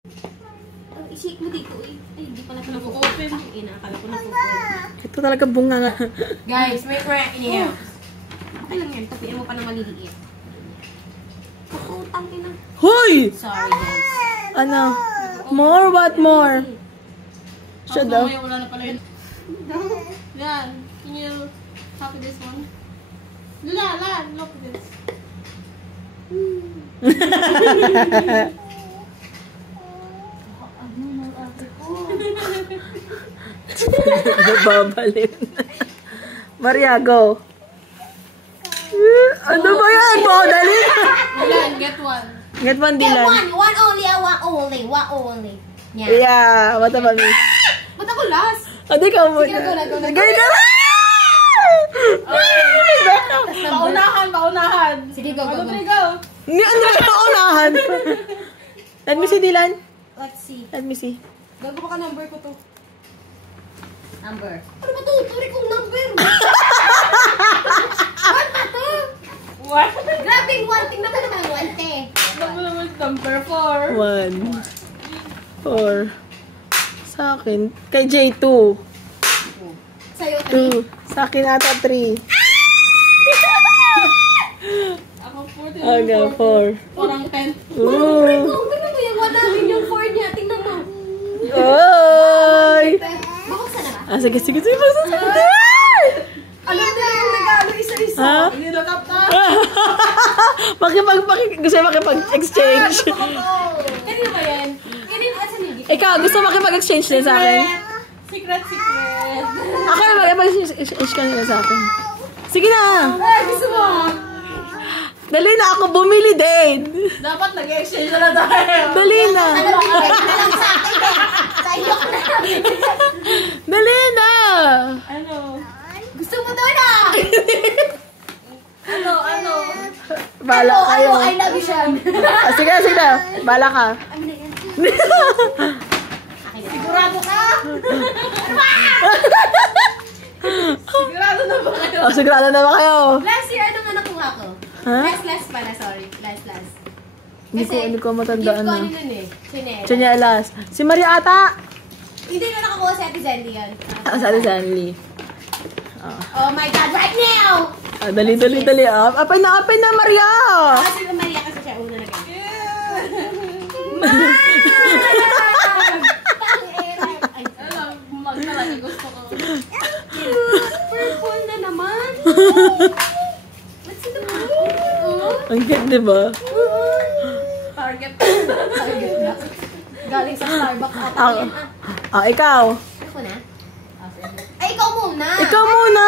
I-shake mo dito eh. Ay, hindi pala ka na-open. Akala ko na-open. Ito talaga bunga nga. Guys, wait for it. Okay lang yan. Tapiin mo pa ng maliliit. Kaputang ina. Hoy! Sorry guys. Ano? More? What more? Siya daw. Wala na pala yun. Yan. Can you copy this one? Lala, look at this. Babalin. Maria, go. Ano ba yan? Dali. Dilan, get one. Get one, Get Dilan. one only, one only. Yeah. Yeah, what about me? Ba't ako last? Adi ka muna. Sige na, go na. Sige ka na! Paunahan. Sige, go. Hindi, ano ka paunahan? Let me see, Dilan. Let's see. Let me see. Gago pa ka number ko to. Number. Ano ba to? Turi kong number. What ba to? What? Grabe, one. Tingnan mo naman, one, te. Tingnan mo naman, number 4. 1, 4. Sa akin, kay J2. Sa'yo, 2. Sa akin ata 3. Ako 40. Okay, 4. Parang 10. Ooh. Tingnan mo yung 1 namin yung 4 niya. Tingnan mo. Oy! Buksan na ba? Sige. Alam nila yung regalo isa-isa. Ha? Hindi na kapta. Gusto mo makipag-exchange? Kanina ba yan? Kanina ka sa nigi. Ikaw, gusto mo makipag-exchange din sa akin? Secret. Ako yung makipag-exchange ka nila sa akin. Sige na! Ay, gusto mo. Dali na ako, bumili din! Dapat nag-exchange na tayo. Dali na! Sa iyo ka na. Dali na! Ano? Gusto mo doon ah! Ano? Bala kayo. I love you, Sean. Sige na. Bala ka. Amin na yan. Sigurado ka? Sigurado na ba kayo? Sigurado na ba kayo? Last year, anong nakuha ko? Ha? Last pala, sorry. Last. Hindi ko matandaan gift ko na. ano nun eh. Chanel. Chanyelas. Si Maria ata. Hindi na nakakuha si Ate Zendy yan. Sa Sanli. Oh my God, right now! Dali. Open na, Maria! Kasi na Maria kasi siya una na ganyan. Ay, alam, magtalaki gusto ko. Purple na naman. Let's see the purple. Ang cute, diba? Target na. Galing sa Starbucks ata yan ah. Ikaw. Ako na? Ay, ikaw muna. Ikaw muna.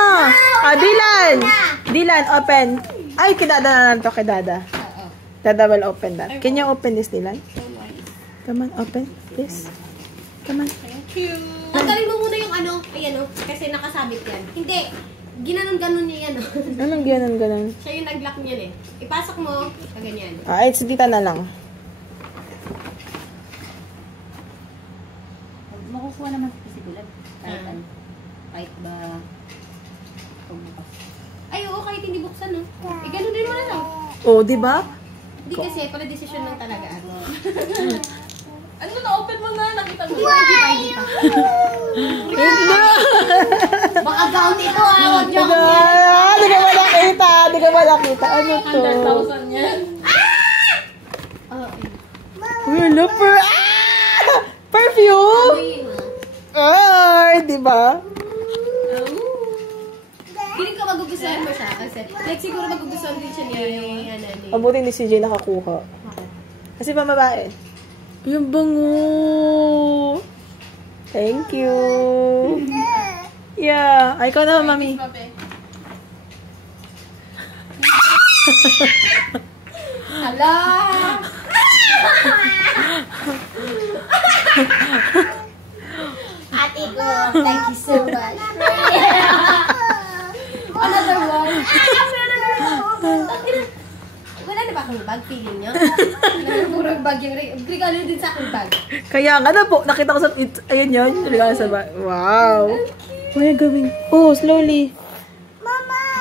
Dilan. Dilan, open. Ay, kay Dada na lang to, kay Dada. Oo. Dada will open that. Can you open this, Dilan? Come on, open this. Come on. Thank you. Tanggalin mo muna yung ano, ayan o, kasi nakasabit yan. Hindi, ginanon-ganon niya yan o. Anong ganon? Siya yung nag-lock niyan eh. Ipasok mo, ganyan. It's dita na lang. Makukuha naman sa gulat. Kahit ano. Kahit ba pagbukas. Ay, oo, kahit hindi buksan no. Ganon din mo na lang. Oh, di ba? Hindi kasi, pala decision lang talaga. Ano, na-open mo na, nakita mo. Hindi pa. Baka gown ito ah, huwag niyo akong Di ka malakita. Ano to? 100,000 yan. Uy, perfume! Ay, di ba? Feeling ko magugustuhan mo siya kasi like siguro magugustuhan din siya ni Mabuti ni CJ nakakuha. Kasi pamabae. Yung bango. Thank you. Yeah. Ay, ikaw naman, mami. Hala! Ate ko, thank you so much. Another one. Wala na ba akong bag? Feeling nyo? Purong bag yung regalo din sa aking bag. Kaya nga na po, nakita ko sa, ayun yun, regalo sa bag. Wow. What are you going? Oh, slowly.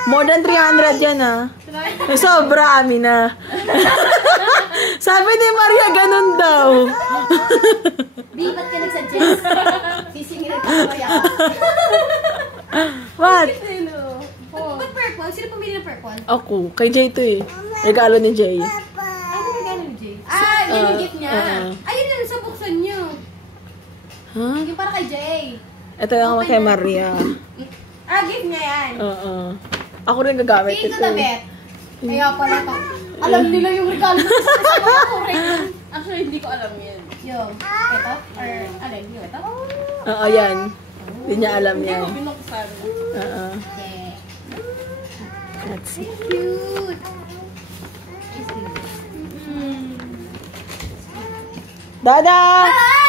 More than 300 yan ah. Sobra, Amina. Sabi ni Maria, ganun daw. Di, ba't ka nagsuggest? Sisingilin ka kaya. What? Hello. Ba't purple? Sino pumili ng purple? Ako. Kay Jay to eh. Regalo ni Jay. Ano regalo ni Jay? Ah, yun yung gift niya. Ayun yun, sa buksan niyo. Huh? Yung para kay Jay. Ito yung kay Maria. Ah, gift niya yan. Oo. Ako rin gagamit Tingin ito ko na, eh. Bet. Kaya pala to. Alam nila yung regalo na sa Actually, hindi ko alam yan. Yung, ito? Or, alin? Yung ito? Oo, yan. Hindi niya alam Hindi yan. ko binuksan. Oo. Okay. Let's see. Cute. Dada! Ah!